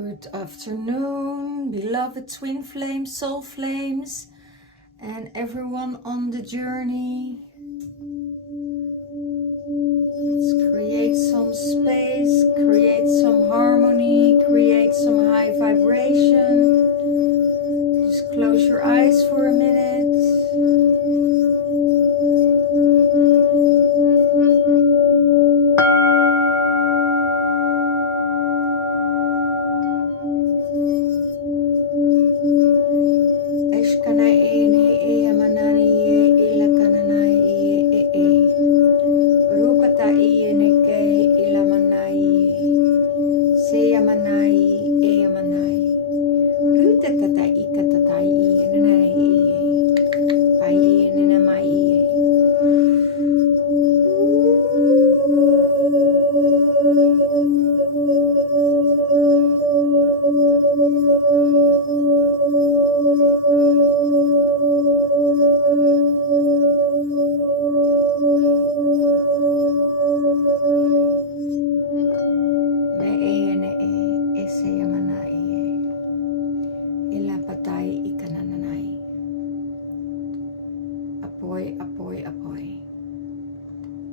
Good afternoon, beloved twin flames, soul flames, and everyone on the journey. Let's create some space, create some harmony, create some high vibration. Just close your eyes for a minute.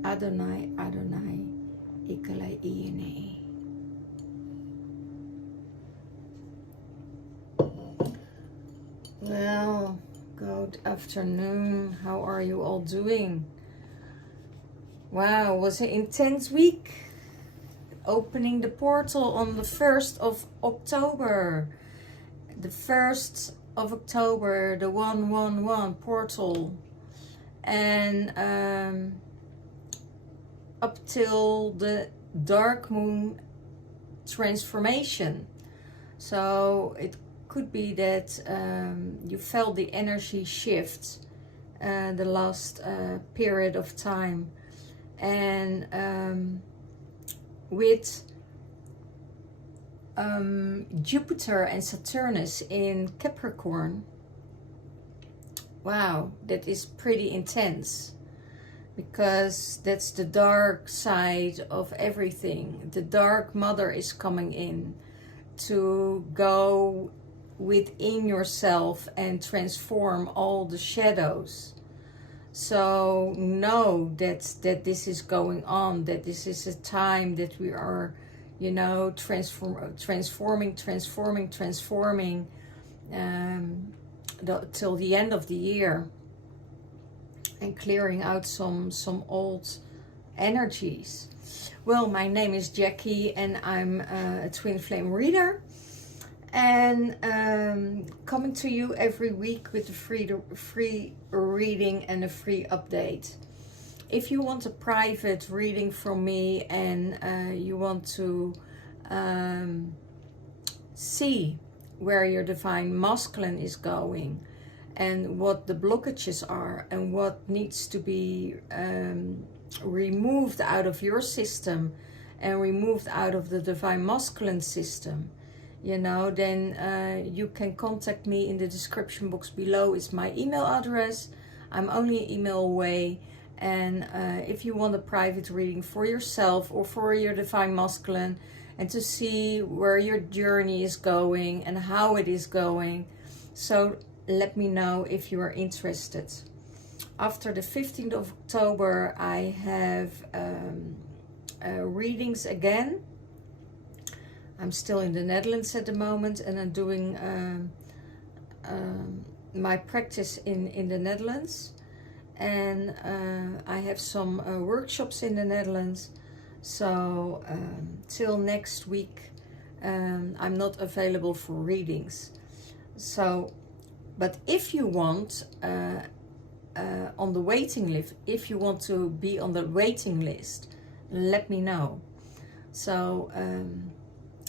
Adonai, Adonai, ikalai iene. Well, good afternoon. How are you all doing? Wow, was an intense week. Opening the portal on the 1st of October. The 1st of October, the 111 portal. And up till the dark moon transformation. So it could be that you felt the energy shift the last period of time. And with Jupiter and Saturnus in Capricorn, wow, that is pretty intense. Because that's the dark side of everything. The dark mother is coming in to go within yourself and transform all the shadows. So know that this is going on, that this is a time that we are, you know, transforming till the end of the year. And clearing out some old energies. Well, my name is Jackie and I'm a twin flame reader. And coming to you every week with a free reading and a free update. If you want a private reading from me and you want to see where your divine masculine is going, and what the blockages are and what needs to be removed out of your system and removed out of the divine masculine system, you know, then you can contact me in the description box below. Is my email address. I'm only an email away. And if you want a private reading for yourself or for your divine masculine, and to see where your journey is going and how it is going, so let me know if you are interested. After the 15th of October, I have readings again. I'm still in the Netherlands at the moment, and I'm doing my practice in the Netherlands. And I have some workshops in the Netherlands. So till next week, I'm not available for readings. So, but if you want on the waiting list, if you want to be on the waiting list, let me know. So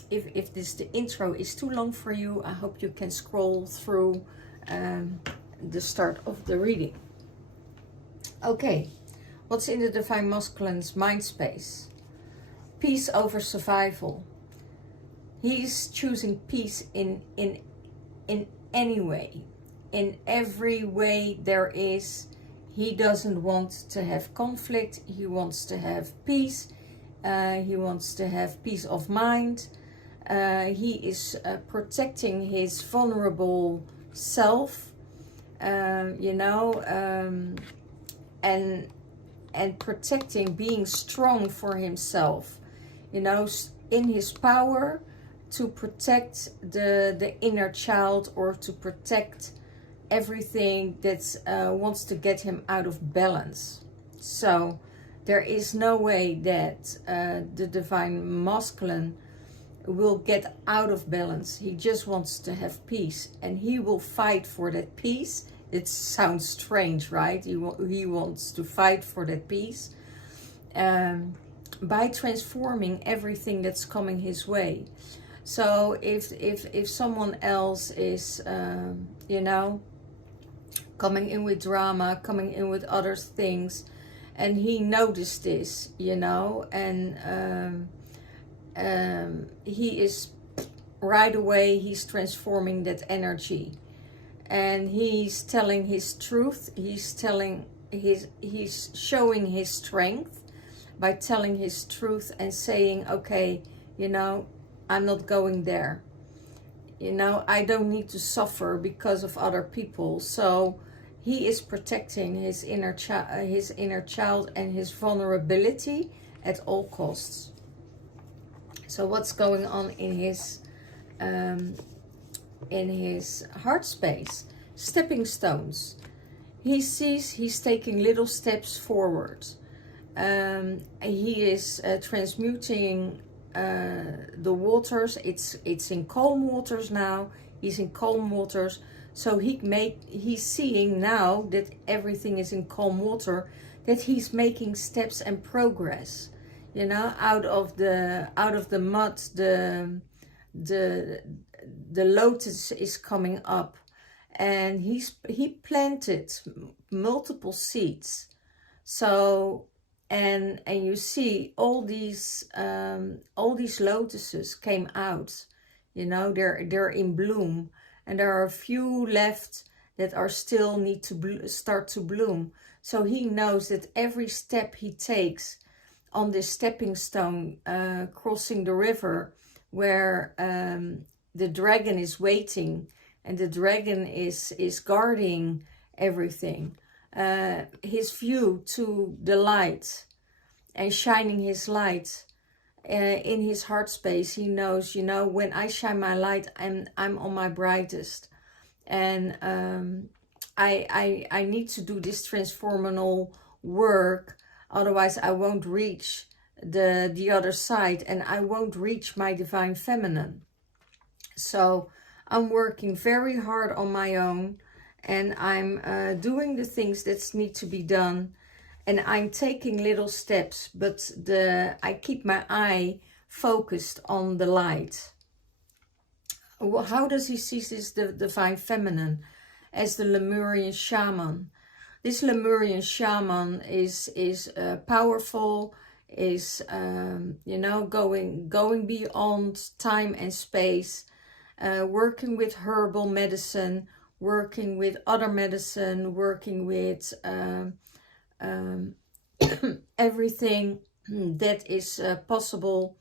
if the intro is too long for you, I hope you can scroll through the start of the reading. Okay, what's in the divine masculine's mind space? Peace over survival. He's choosing peace in any way. In every way there is. He doesn't want to have conflict. He wants to have peace. He wants to have peace of mind. He is protecting his vulnerable self, you know, and protecting, being strong for himself, you know, in his power to protect the inner child, or to protect everything that wants to get him out of balance. So there is no way that the divine masculine will get out of balance. He just wants to have peace, and he will fight for that peace. It sounds strange, right? He wants to fight for that peace by transforming everything that's coming his way. So if someone else is, you know, coming in with drama, coming in with other things, and he noticed this, you know, and he is right away, he's transforming that energy, and he's telling his truth. He's showing his strength by telling his truth and saying, okay, you know, I'm not going there. You know, I don't need to suffer because of other people. So he is protecting his inner child and his vulnerability at all costs. So what's going on in his heart space? Stepping stones. He sees he's taking little steps forward. He is transmuting the waters. It's in calm waters now. He's in calm waters. So he's seeing now that everything is in calm water, that he's making steps and progress. You know, out of the mud, the lotus is coming up, and he planted multiple seeds. So and you see all these lotuses came out. You know, they're in bloom, and there are a few left that are still need to start to bloom. So he knows that every step he takes on this stepping stone, crossing the river, where the dragon is waiting, and the dragon is guarding everything. His view to the light and shining his light in his heart space. He knows, you know, when I shine my light, I'm on my brightest, and I need to do this transformational work. Otherwise, I won't reach the other side, and I won't reach my divine feminine. So I'm working very hard on my own, and I'm doing the things that need to be done, and I'm taking little steps, but I keep my eye focused on the light. How does he see this divine feminine? As the Lemurian shaman. This Lemurian shaman is powerful, is you know, going beyond time and space, working with herbal medicine, working with other medicine, working with everything that is possible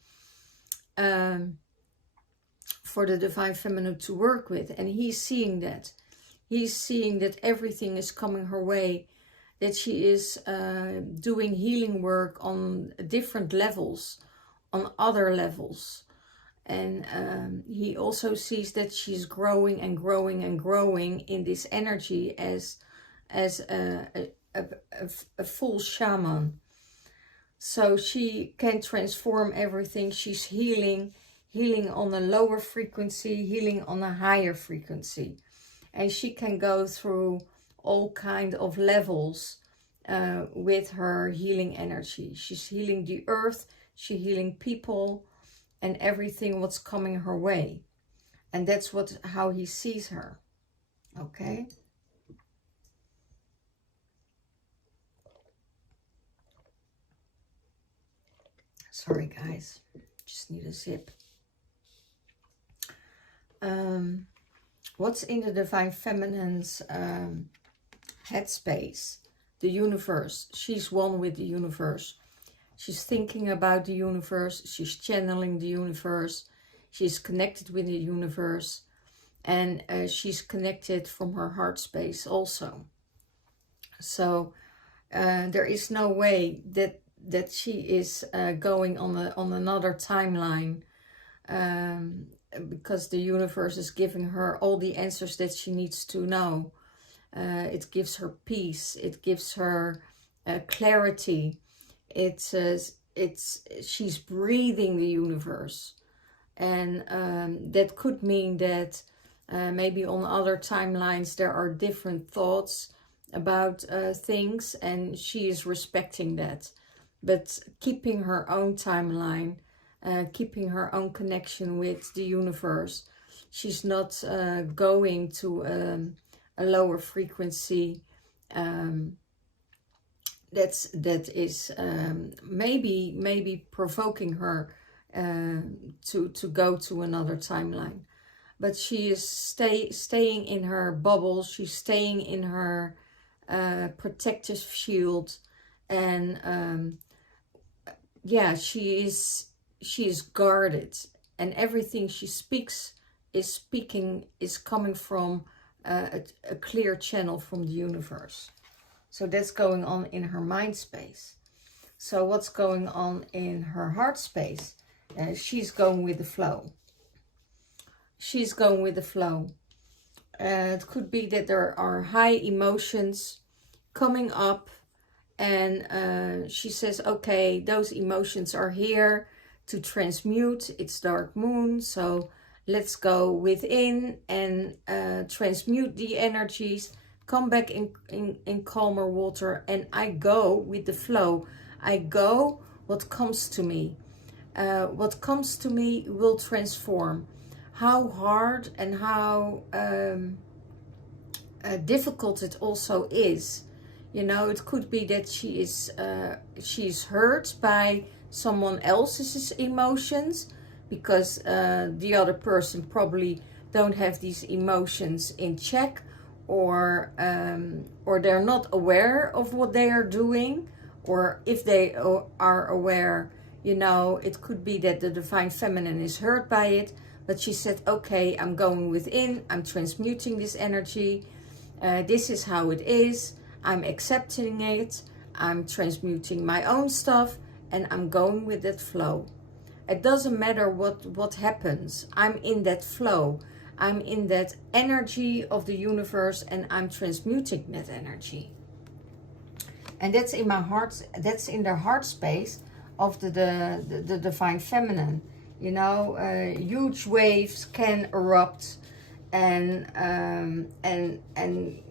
for the divine feminine to work with. And he's seeing that. He's seeing that everything is coming her way, that she is doing healing work on different levels, on other levels. And he also sees that she's growing and growing and growing in this energy as a full shaman. So she can transform everything. She's healing on a lower frequency, healing on a higher frequency. And she can go through all kind of levels with her healing energy. She's healing the earth, she's healing people, and everything what's coming her way. And that's how he sees her. Okay? Sorry, guys. Just need a sip. What's in the divine feminine's headspace? The universe. She's one with the universe. She's thinking about the universe. She's channeling the universe. She's connected with the universe, and she's connected from her heart space also. So there is no way that she is going on another timeline, because the universe is giving her all the answers that she needs to know. It gives her peace. It gives her clarity. She's breathing the universe, and that could mean that maybe on other timelines there are different thoughts about things, and she is respecting that, but keeping her own timeline, keeping her own connection with the universe. She's not going to a lower frequency that is maybe provoking her to go to another timeline. But she is staying in her bubble. She's staying in her protective shield, and yeah, she is guarded, and everything she is coming from a clear channel from the universe. So that's going on in her mind space. So what's going on in her heart space? She's going with the flow. She's going with the flow. It could be that there are high emotions coming up, and she says, okay, those emotions are here to transmute. It's dark moon, so let's go within and transmute the energies, come back in calmer water, and I go with the flow. I go what comes to me. What comes to me will transform. How hard and how difficult it also is. You know, it could be that she's hurt by someone else's emotions, because the other person probably don't have these emotions in check, or they're not aware of what they are doing, or if they are aware, you know, it could be that the Divine Feminine is hurt by it, but she said, okay, I'm going within, I'm transmuting this energy, this is how it is, I'm accepting it, I'm transmuting my own stuff, and I'm going with that flow. It doesn't matter what happens. I'm in that flow. I'm in that energy of the universe, and I'm transmuting that energy. And that's in my heart. That's in the heart space of the Divine Feminine. You know, huge waves can erupt, and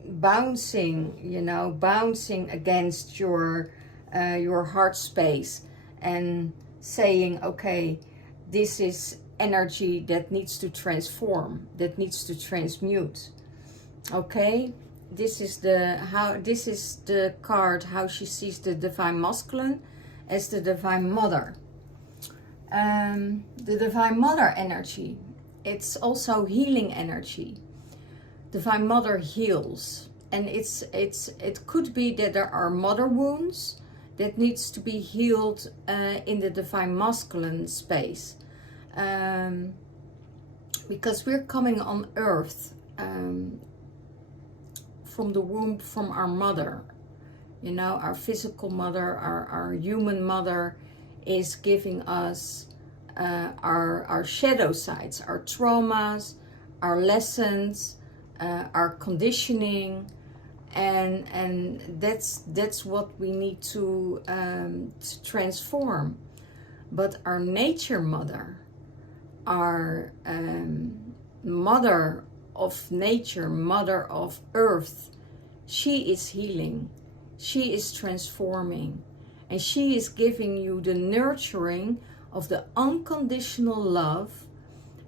bouncing. You know, bouncing against your heart space, and saying, okay, this is energy that needs to transform, that needs to transmute. Okay, this is the card, how she sees the Divine Masculine as the Divine Mother. The Divine Mother energy, it's also healing energy. Divine Mother heals, and it could be that there are mother wounds that needs to be healed in the Divine Masculine space. Because we're coming on earth from the womb, from our mother. You know, our physical mother, our human mother is giving us our shadow sides, our traumas, our lessons, our conditioning, and that's what we need to transform. But our nature mother, our mother of nature, mother of earth, she is healing, she is transforming, and she is giving you the nurturing of the unconditional love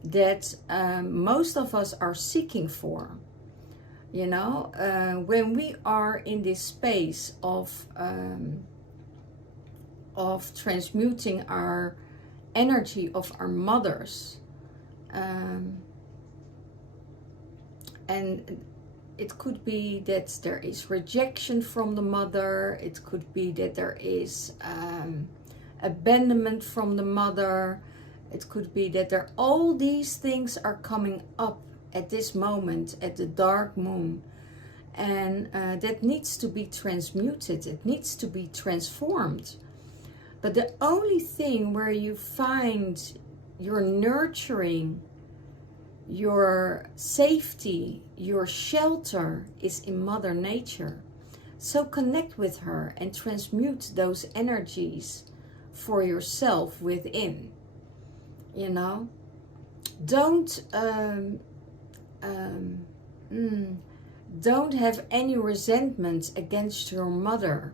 that most of us are seeking for. You know, when we are in this space of transmuting our energy of our mothers, and it could be that there is rejection from the mother, it could be that there is abandonment from the mother, It could be that there all these things are coming up at this moment, at the dark moon. And that needs to be transmuted. It needs to be transformed. But the only thing where you find your nurturing, your safety, your shelter is in Mother Nature. So connect with her and transmute those energies for yourself within. You know, don't have any resentment against your mother,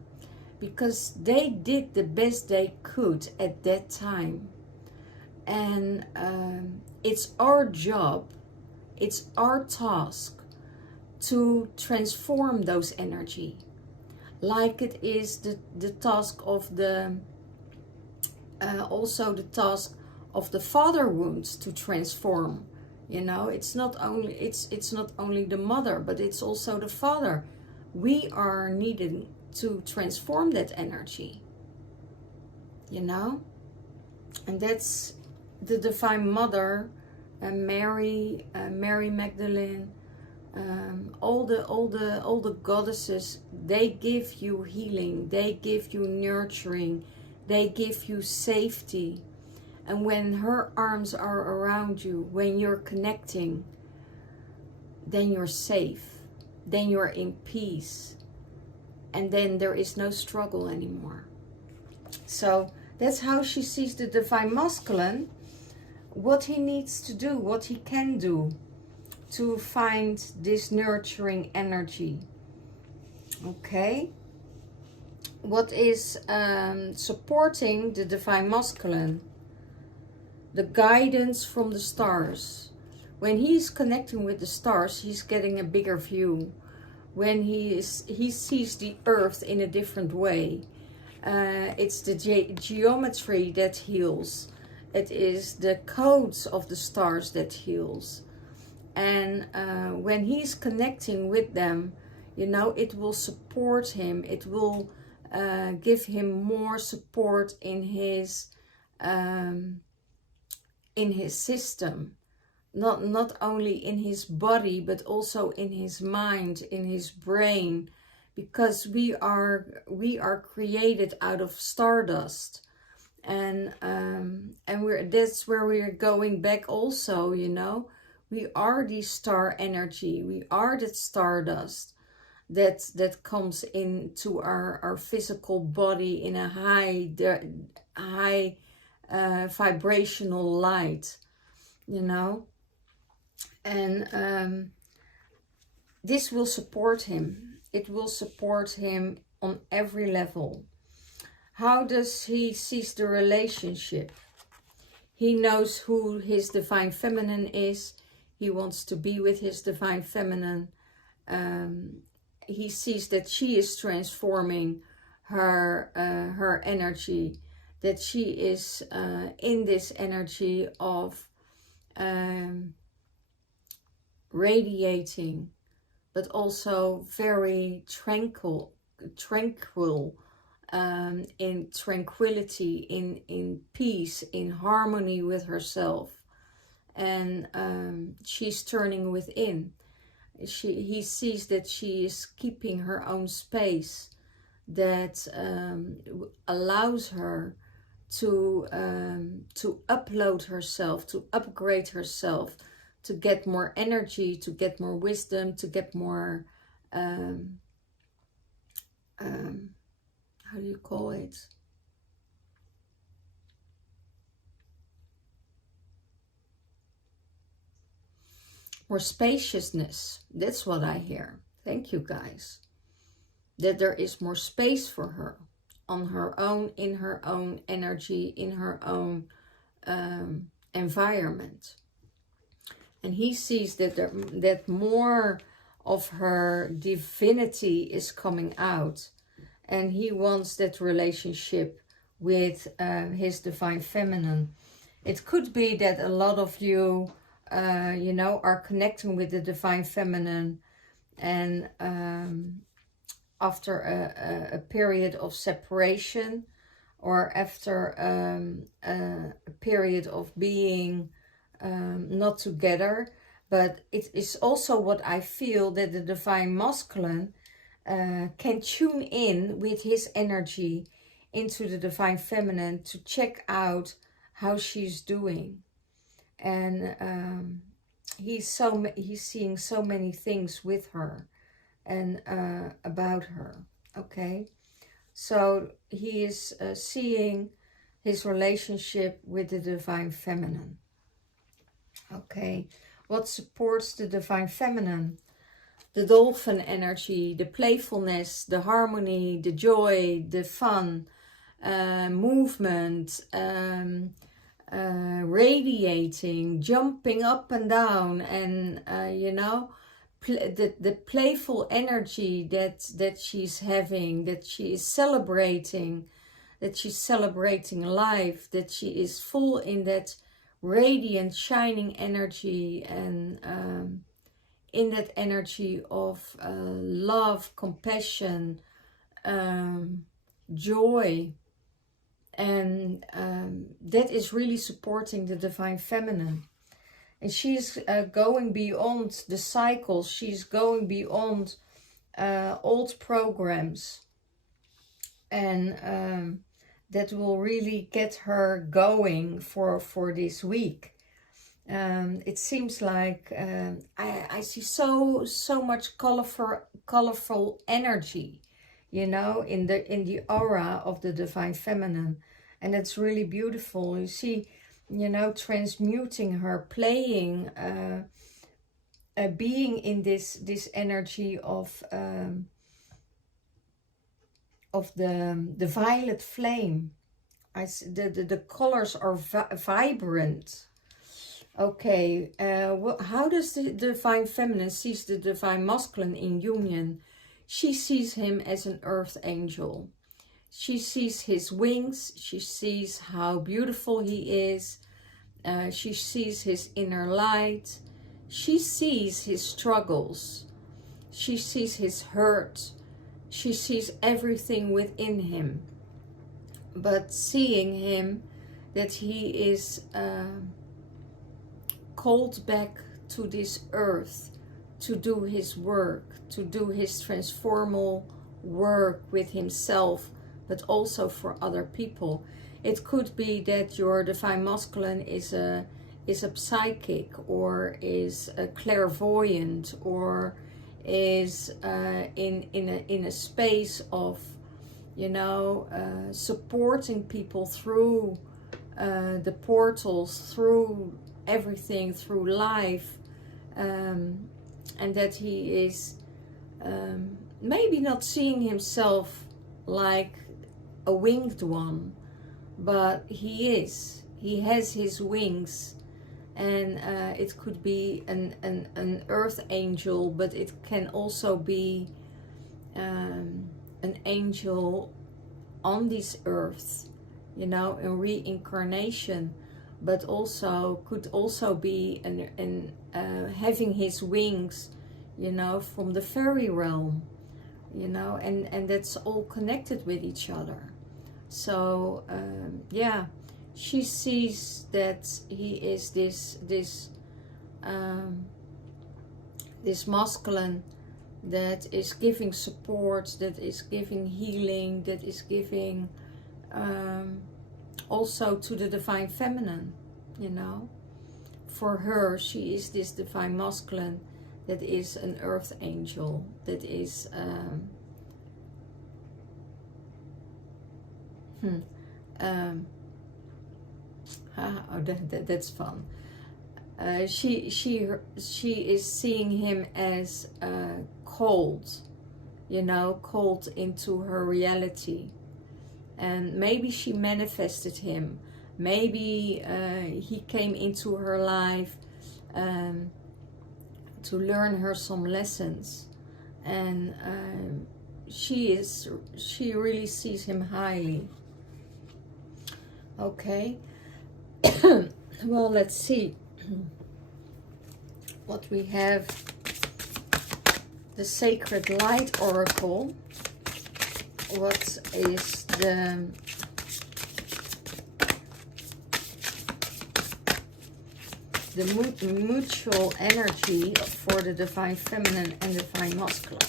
because they did the best they could at that time. And it's our job, it's our task to transform those energy, like it is the task of the also the task of the father wounds to transform. You know, it's not only the mother, but it's also the father. We are needed to transform that energy, you know. And that's the Divine Mother, Mary, Mary Magdalene, all the goddesses. They give you healing, they give you nurturing, they give you safety. And when her arms are around you, when you're connecting, then you're safe, then you're in peace, and then there is no struggle anymore. So that's how she sees the Divine Masculine, what he needs to do, what he can do to find this nurturing energy. Okay? What is supporting the Divine Masculine? The guidance from the stars. When he's connecting with the stars, he's getting a bigger view. When he sees the earth in a different way. It's the geometry that heals. It is the codes of the stars that heals. And when he's connecting with them, you know, it will support him. It will give him more support in his system, not only in his body, but also in his mind, in his brain, because we are created out of stardust, and that's where we're going back also. You know, we are the star energy, we are that stardust that comes into our physical body in a high vibrational light, you know. And this will support him. It will support him on every level. How does he sees the relationship? He knows who his Divine Feminine is. He wants to be with his Divine Feminine. He sees that she is transforming her energy, that she is in this energy of radiating, but also very tranquil, in tranquility, in peace, in harmony with herself. And she's turning within. He sees that she is keeping her own space, that allows her to upload herself, to upgrade herself, to get more energy, to get more wisdom, to get more, how do you call it? More spaciousness. That's what I hear. Thank you, guys. That there is more space for her, on her own, in her own energy, in her own environment. And he sees that that more of her divinity is coming out. And he wants that relationship with his Divine Feminine. It could be that a lot of you, you know, are connecting with the Divine Feminine. And after a period of separation, or after a period of being not together. But it is also what I feel, that the Divine Masculine can tune in with his energy into the Divine Feminine to check out how she's doing. And he's seeing so many things with her and about her. Okay, so he is seeing his relationship with the Divine Feminine. Okay, what supports the Divine Feminine? The dolphin energy, the playfulness, the harmony, the joy, the fun, movement, radiating, jumping up and down, and you know, the playful energy that she's having, that she is celebrating, that she's celebrating life, that she is full in that radiant, shining energy, and in that energy of love, compassion, joy. And that is really supporting the Divine Feminine. And she's going beyond the cycles. She's going beyond old programs. And that will really get her going for this week. It seems like I see so much colorful energy, you know, in the aura of the Divine Feminine. And it's really beautiful. You see, you know, transmuting her, playing, being in this energy of the violet flame. The colors are vibrant. Okay, how does the Divine Feminine sees the Divine Masculine in union? She sees him as an earth angel. She sees his wings. She sees how beautiful he is. She sees his inner light. She sees his struggles. She sees his hurt. She sees everything within him. But seeing him, that he is called back to this earth to do his work, to do his transformal work with himself, but also for other people. It could be that your Divine Masculine is a psychic, or is a clairvoyant, or is in a space of, you know, supporting people through the portals, through everything, through life, and that he is maybe not seeing himself like a winged one, but he has his wings. And it could be an earth angel, but it can also be an angel on this earth, you know, in reincarnation. But also could also be having his wings, you know, from the fairy realm, you know, and that's all connected with each other. So yeah, she sees that he is this masculine that is giving support, that is giving healing, that is giving also to the Divine Feminine, you know. For her, she is this Divine Masculine that is an earth angel, that is that's fun. She is seeing him as cold, you know, cold into her reality. And maybe she manifested him. Maybe he came into her life to learn her some lessons. And she really sees him highly. Okay. Well, let's see what we have. The Sacred Light Oracle. What is the the mutual energy for the Divine Feminine and Divine Masculine?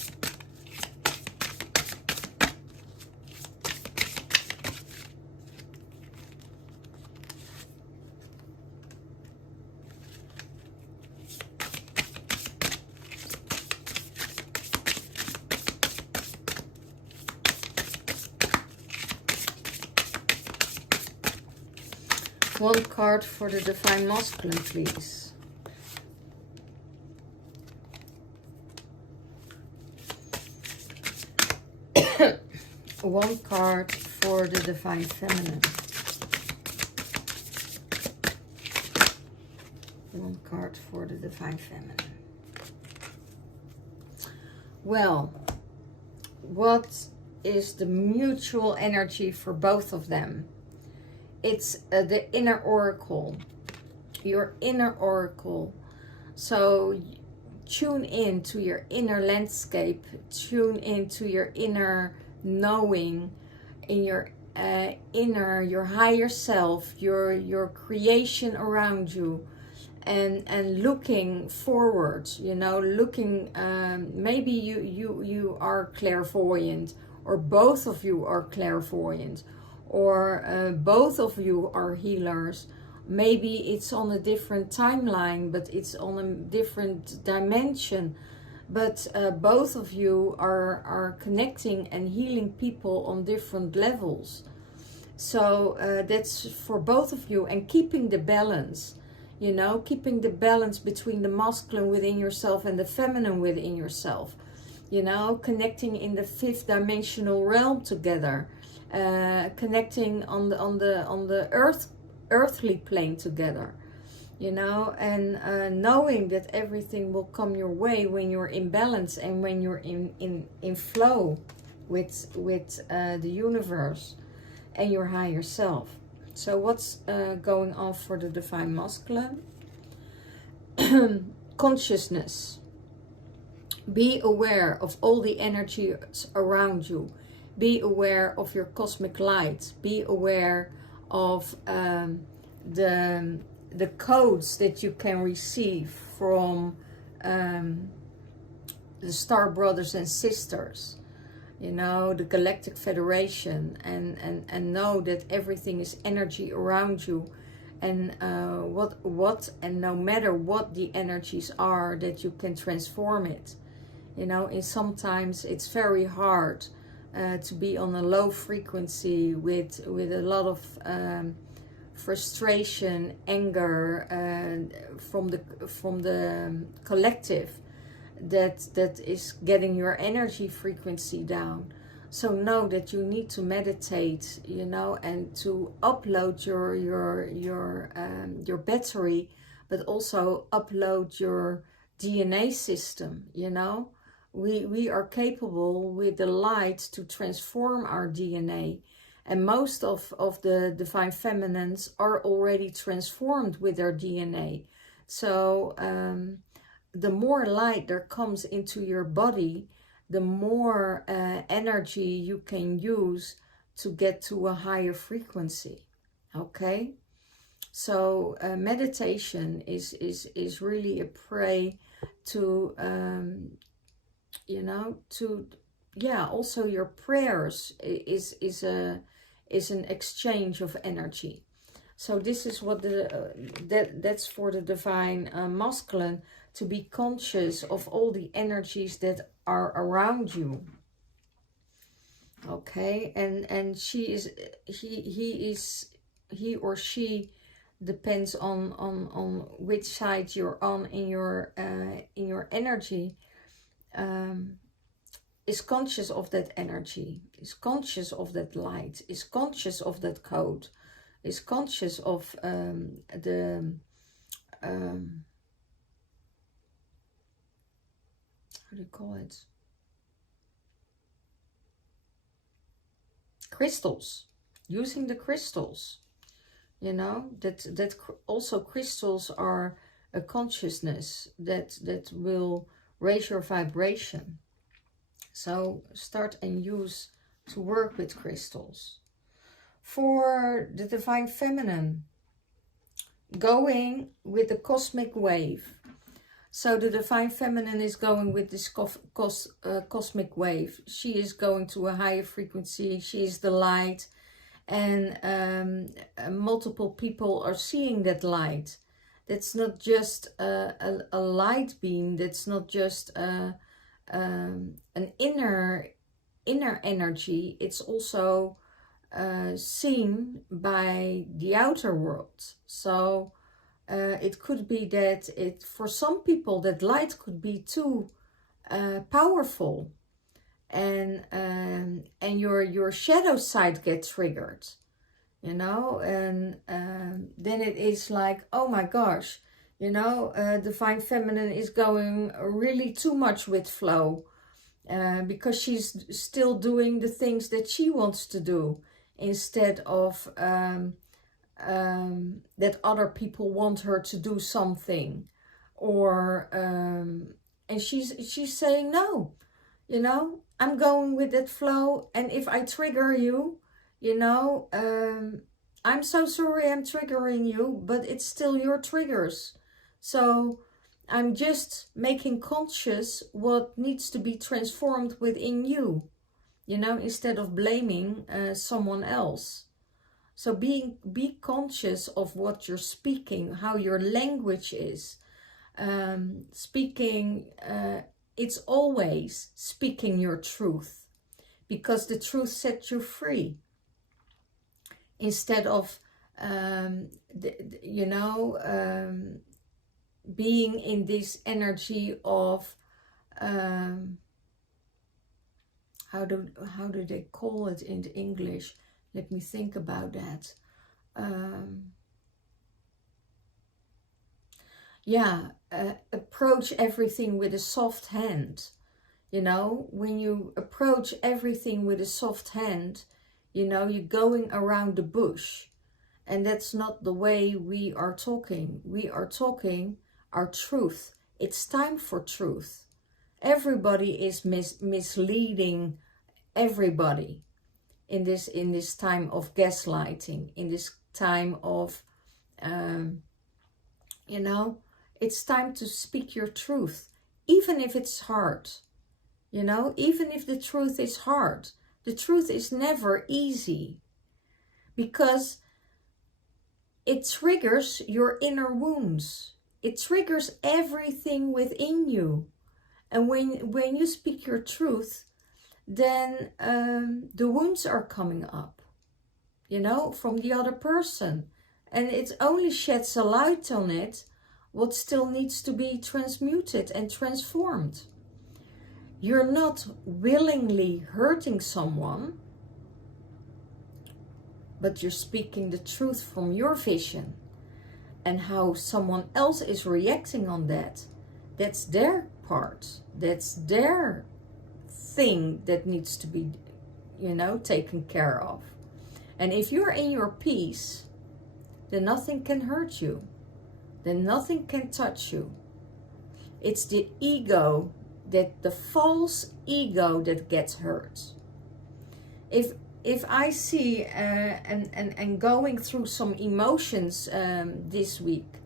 One card for the Divine Masculine, please. One card for the Divine Feminine. One card for the Divine Feminine. Well, what is the mutual energy for both of them? It's the inner oracle, your inner oracle. So tune in to your inner landscape, tune into your inner knowing, in your your higher self, your creation around you, and looking forward, you know, looking, maybe you are clairvoyant, or both of you are clairvoyant, or both of you are healers. Maybe it's on a different timeline, but it's on a different dimension. But both of you are connecting and healing people on different levels. So that's for both of you. And keeping the balance, you know, keeping the balance between the masculine within yourself and the feminine within yourself. You know, connecting in the fifth dimensional realm together. Connecting on the earthly plane together, you know, and knowing that everything will come your way when you're in balance and when you're in flow with the universe and your higher self. So what's going on for the Divine Masculine? Consciousness. Be aware of all the energies around you. Be aware of your cosmic light. Be aware of the codes that you can receive from the Star Brothers and Sisters, you know, the Galactic Federation, and know that everything is energy around you, and what and no matter what the energies are, that you can transform it. You know, and sometimes it's very hard to be on a low frequency with a lot of frustration, anger from the collective that is getting your energy frequency down. So know that you need to meditate, you know, and to upload your battery, but also upload your DNA system, you know. We are capable with the light to transform our DNA. And most of the Divine Feminines are already transformed with their DNA. So the more light there comes into your body, the more energy you can use to get to a higher frequency. Okay? So meditation is really a prey to... you know, to, yeah, also your prayers is an exchange of energy. So this is what that's for the Divine Masculine, to be conscious of all the energies that are around you. Okay, and he or she depends on which side you're on in your energy. Is conscious of that energy, is conscious of that light, is conscious of that code, is conscious of the how do you call it, crystals, using the crystals, you know, that also crystals are a consciousness that will raise your vibration. So start and use to work with crystals. For the Divine Feminine, going with the cosmic wave. So the Divine Feminine is going with this cosmic wave. She is going to a higher frequency. She is the light. And multiple people are seeing that light. That's not just a light beam. That's not just an inner energy. It's also seen by the outer world. So it could be that for some people that light could be too powerful, and your shadow side gets triggered, you know, and then it is like, oh my gosh, you know, Divine Feminine is going really too much with flow, because she's still doing the things that she wants to do, instead of that other people want her to do something, or and she's saying, no, you know, I'm going with that flow, and if I trigger you, you know, I'm so sorry I'm triggering you, but it's still your triggers. So I'm just making conscious what needs to be transformed within you, you know, instead of blaming someone else. So be conscious of what you're speaking, how your language is. It's always speaking your truth, because the truth sets you free. Instead of, being in this energy of, how do they call it in English? Let me think about that. Approach everything with a soft hand. You know, when you approach everything with a soft hand, you know, you're going around the bush. And that's not the way we are talking. We are talking our truth. It's time for truth. Everybody is misleading everybody in this time of gaslighting, in this time of, you know, it's time to speak your truth, even if it's hard. You know, even if the truth is hard, the truth is never easy, because it triggers your inner wounds. It triggers everything within you. And when you speak your truth, then the wounds are coming up, you know, from the other person. And it only sheds a light on it, what still needs to be transmuted and transformed. You're not willingly hurting someone, but you're speaking the truth from your vision. And how someone else is reacting on that, that's their part. That's their thing that needs to be, you know, taken care of. And if you're in your peace, then nothing can hurt you. Then nothing can touch you. It's the ego, that the false ego, that gets hurt. If I see and going through some emotions this week,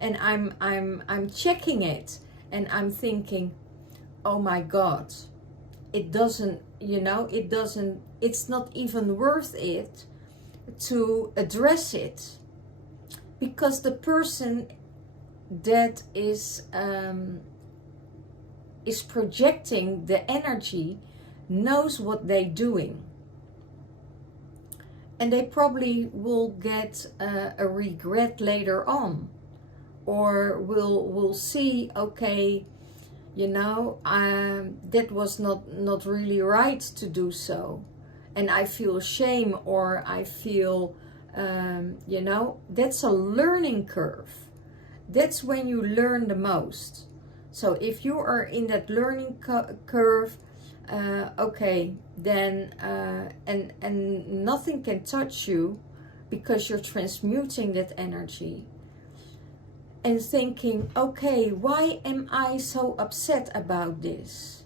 and I'm checking it, and I'm thinking, oh my God, it doesn't, you know, it's not even worth it to address it, because the person that is projecting the energy knows what they're doing. And they probably will get a regret later on, or will see, okay, you know, that was not really right to do so, and I feel shame, or I feel, you know, that's a learning curve. That's when you learn the most. So if you are in that learning curve, okay, then and nothing can touch you, because you're transmuting that energy and thinking, okay, why am I so upset about this?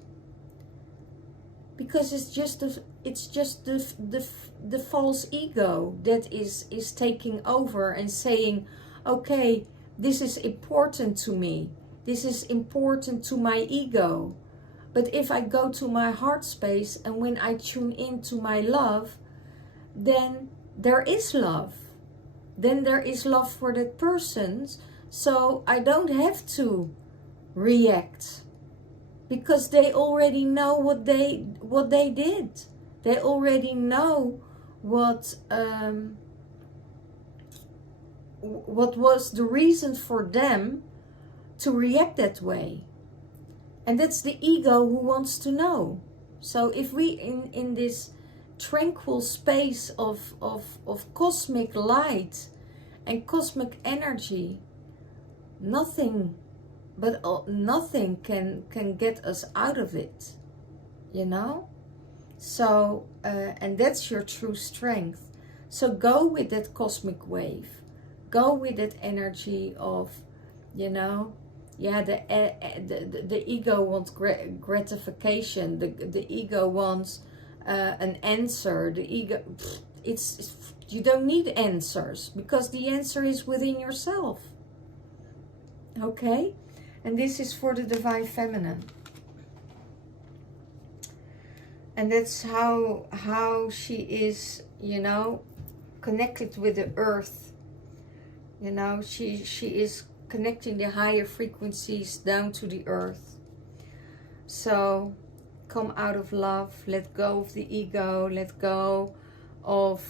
Because it's just the false ego that is taking over and saying, okay, this is important to me. This is important to my ego. But if I go to my heart space and when I tune into my love, then there is love. Then there is love for that person. So I don't have to react, because they already know what they did. They already know what was the reason for them to react that way. And that's the ego who wants to know. So if we in this tranquil space of cosmic light and cosmic energy, nothing can get us out of it, you know. So and that's your true strength. So go with that cosmic wave, go with that energy of, you know, yeah, the ego wants gratification, the ego wants an answer. The ego, it's you don't need answers, because the answer is within yourself. Okay, and this is for the divine feminine, and that's how she is, you know, connected with the earth. You know, she is connecting the higher frequencies down to the earth. So come out of love, let go of the ego, let go of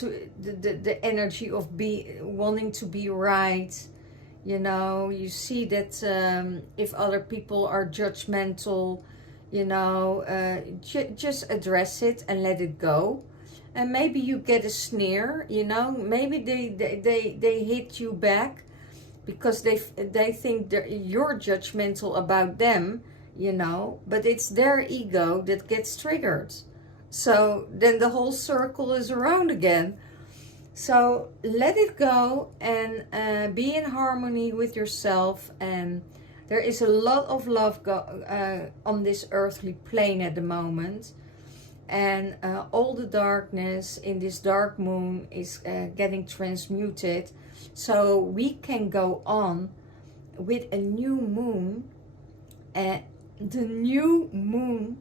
the energy of wanting to be right. You know, you see that if other people are judgmental, you know, just address it and let it go. And maybe you get a sneer, you know, maybe they hit you back because they think you're judgmental about them, you know, but it's their ego that gets triggered. So then the whole circle is around again. So let it go and be in harmony with yourself. And there is a lot of love on this earthly plane at the moment. And all the darkness in this dark moon is getting transmuted, so we can go on with a new moon, and the new moon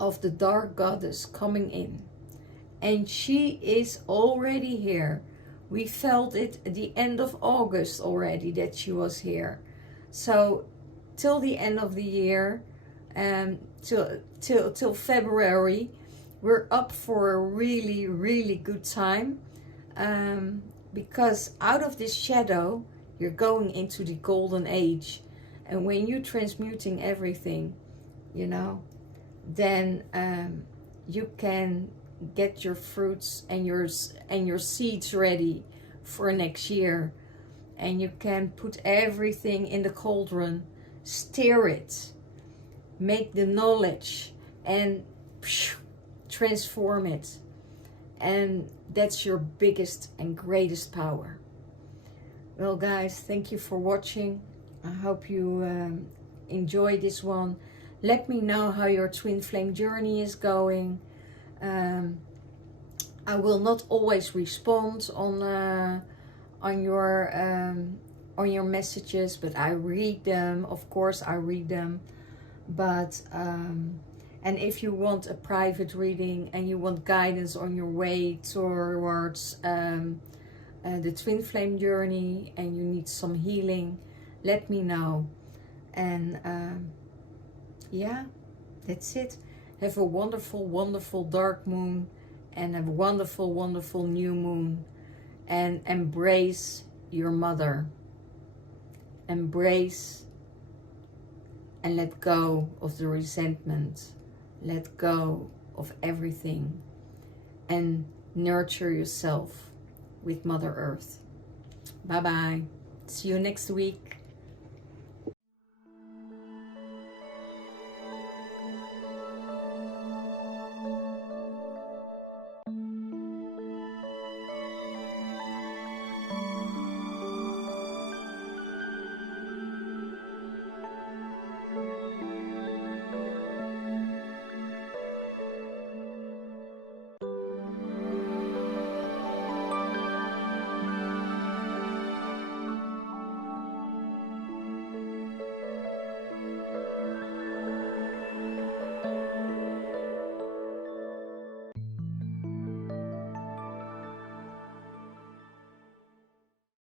of the dark goddess coming in, and she is already here. We felt it at the end of August already that she was here. So till the end of the year, till February, we're up for a really, really good time, because out of this shadow you're going into the golden age. And when you're transmuting everything, you know, then you can get your fruits and your seeds ready for next year, and you can put everything in the cauldron, stir it, make the knowledge, and transform it. And that's your biggest and greatest power. Well guys, thank you for watching. I hope you enjoy this one. Let me know how your twin flame journey is going. I will not always respond on your messages, but I read them. Of course I read them. But and if you want a private reading and you want guidance on your way towards the twin flame journey, and you need some healing, let me know. And yeah, that's it. Have a wonderful, wonderful dark moon and a wonderful, wonderful new moon. And embrace your mother. Embrace and let go of the resentment. Let go of everything. And nurture yourself with Mother Earth. Bye-bye. See you next week.